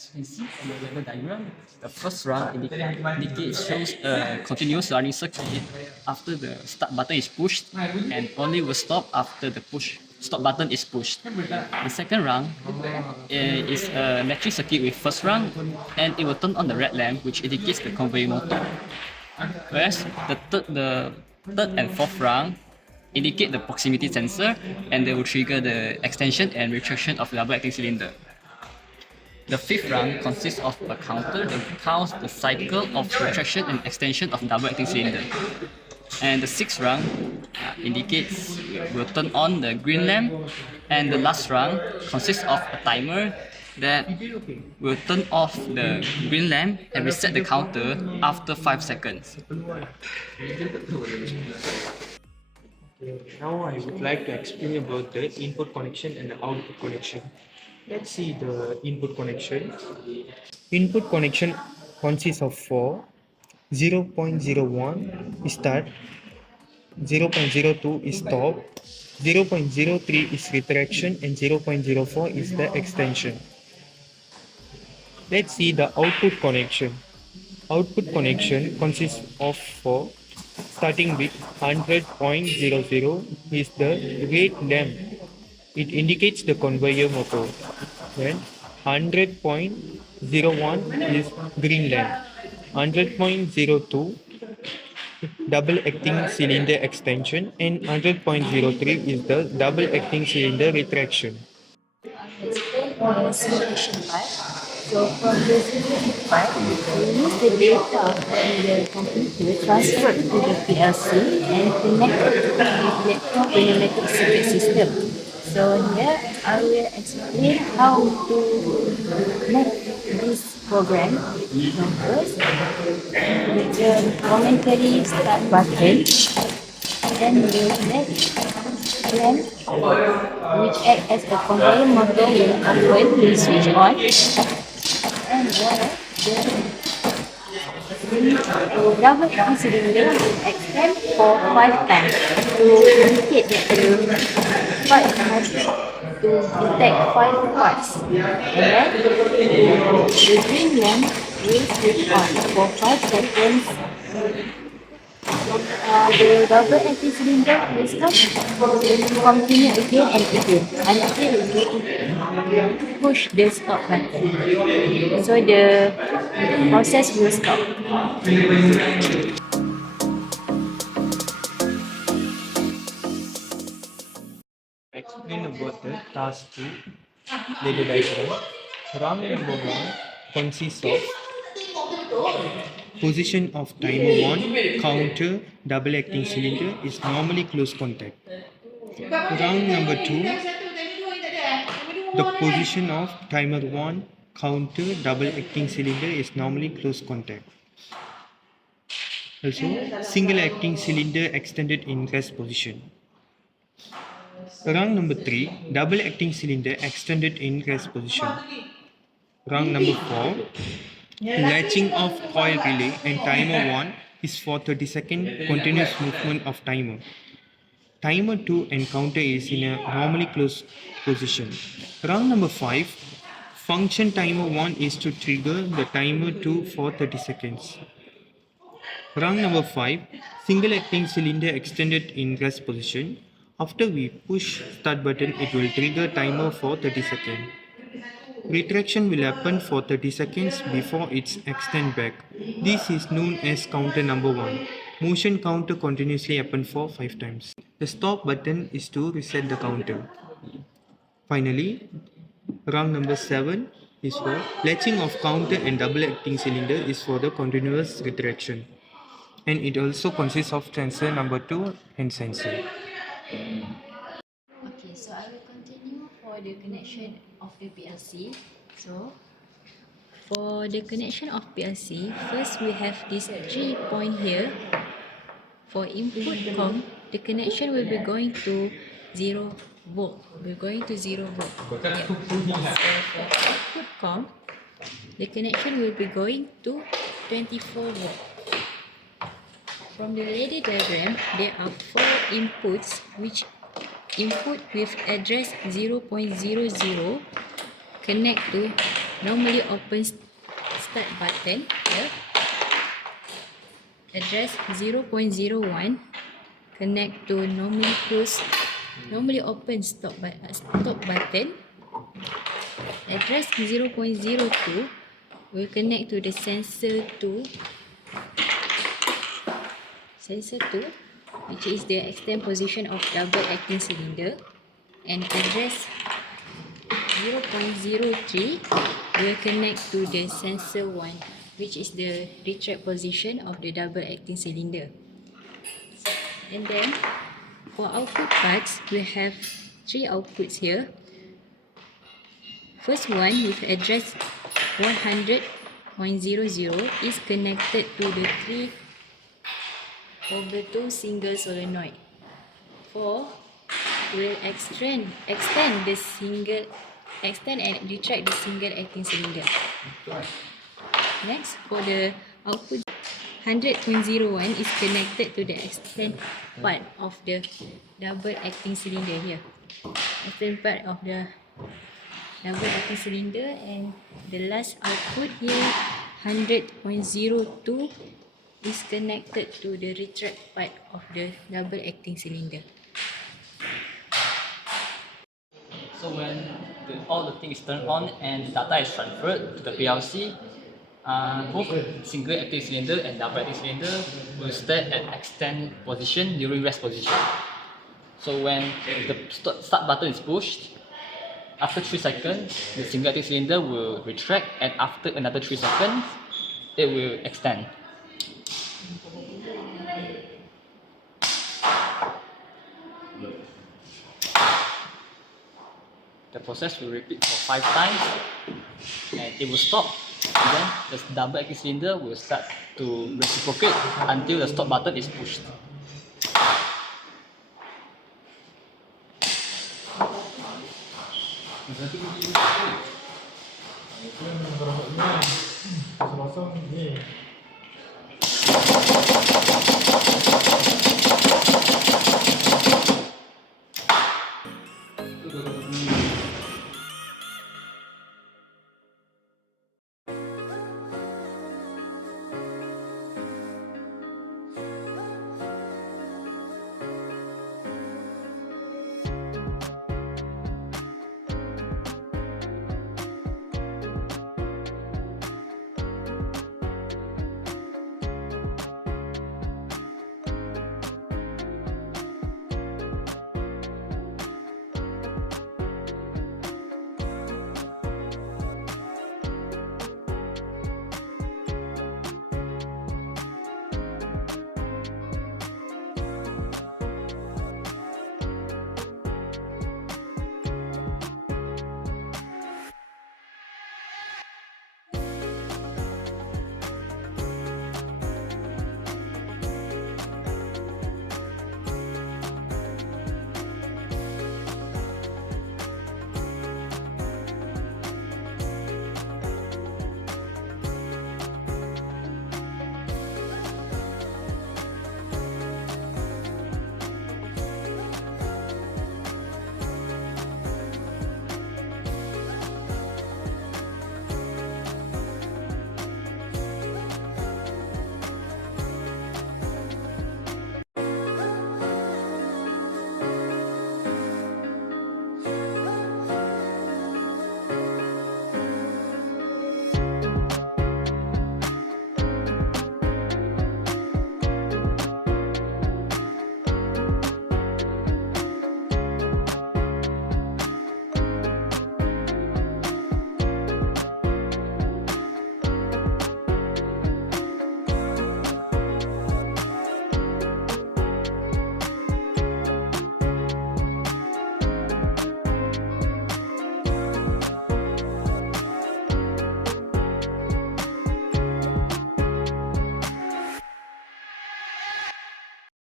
As you can see from the level diagram, the first rung shows a continuous running circuit after the start button is pushed and only will stop after the stop button is pushed. The second rung is a electric circuit with first rung, and it will turn on the red lamp which indicates the conveyor motor. Whereas the third and fourth rung indicate the proximity sensor, and they will trigger the extension and retraction of the double acting cylinder. The fifth rung consists of a counter that counts the cycle of retraction and extension of double acting cylinder. And the sixth rung will turn on the green lamp, and the last rung consists of a timer that will turn off the green lamp and reset the counter after 5 seconds. Now I would like to explain about the input connection and the output connection. Let's see the input connection. Input connection consists of 4. 0.01 is start, 0.02 is stop, 0.03 is retraction, and 0.04 is the extension. Let's see the output connection. Output connection consists of 4. Starting with 100.00 is the red lamp. It indicates the conveyor motor. Then 100.01 is green lamp. 100.02 double acting cylinder extension, and 100.03 is the double acting cylinder retraction. The simulation part. So from the simulation part, we use the data from the computer transferred to the PLC and connected to the electropneumatic circuit system. So here I will explain how to make this program. So first, with the momentary start button, then the next lamp, which act as a conveyor motor, will open, will switch on, and then the double acting cylinder will extend for 5 times to indicate that the part has to detect 5 parts, and then the green lamp will switch on for 5 seconds. The double acting cylinder will start to continue again and again until you push the stop button. So the process will stop. Explain about the task 2 data diagram. Rung number 1 consists of position of timer 1, counter, double acting cylinder is normally close contact. Rung number 2, the position of timer 1, counter, double acting cylinder is normally close contact. Also, single acting cylinder extended in rest position. Rung number 3, double acting cylinder extended in rest position. Rung number 4, latching of coil relay and timer 1 is for 30-second continuous movement of timer. Timer 2 and counter is in a normally closed position. Rung number 5, function timer 1 is to trigger the timer 2 for 30 seconds. Rung number 5, single acting cylinder extended in rest position. After we push start button, it will trigger timer for 30 seconds. Retraction will happen for 30 seconds before it's extend back. This is known as counter number 1. Motion counter continuously happen for 5 times. The stop button is to reset the counter. Finally, rung number 7 is for latching of counter and double acting cylinder is for the continuous retraction. And it also consists of sensor number 2 and sensor. Okay, so I will continue for the connection of the PLC. So, for the connection of PLC, first we have this 3 point here. For input COM, the connection will be going to 0 volt. We're going to 0 volt. Yeah. So for output COM, the connection will be going to 24 volt. From the ladder diagram, there are 4 inputs, which input with address 0.00 connect to normally open start button here. Address 0.01 connect to normally open stop button. Address 0.02 will connect to the sensor 2, which is the extend position of double acting cylinder, and address 0.03 will connect to the sensor 1, which is the retract position of the double acting cylinder. And then for output parts, we have 3 outputs here. First one with address 100.00 is connected to the 3/2 single solenoid. 4 will extend and retract the single acting cylinder. Next, for the output 100.01 is connected to the extend part of the double acting cylinder here. Extend part of the double acting cylinder, and the last output here 100.02 is connected to the retract part of the double acting cylinder. So when all the things is turned on and the data is transferred to the PLC, both single acting cylinder and double acting cylinder will stay at extend position during rest position. So when the start button is pushed, after 3 seconds, the single acting cylinder will retract, and after another 3 seconds, it will extend. The process will repeat for 5 times, and it will stop. And then the double acting cylinder will start to reciprocate until the stop button is pushed. Pasang ni.